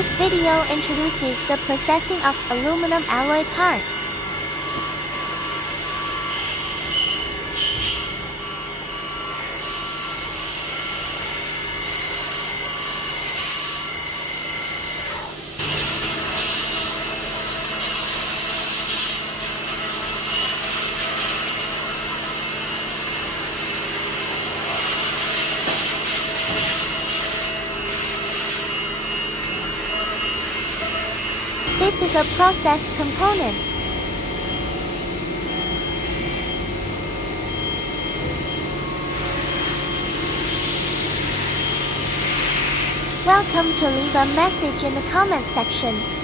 This video introduces the processing of aluminum alloy parts. This is a processed component. Welcome to leave a message in the comment section.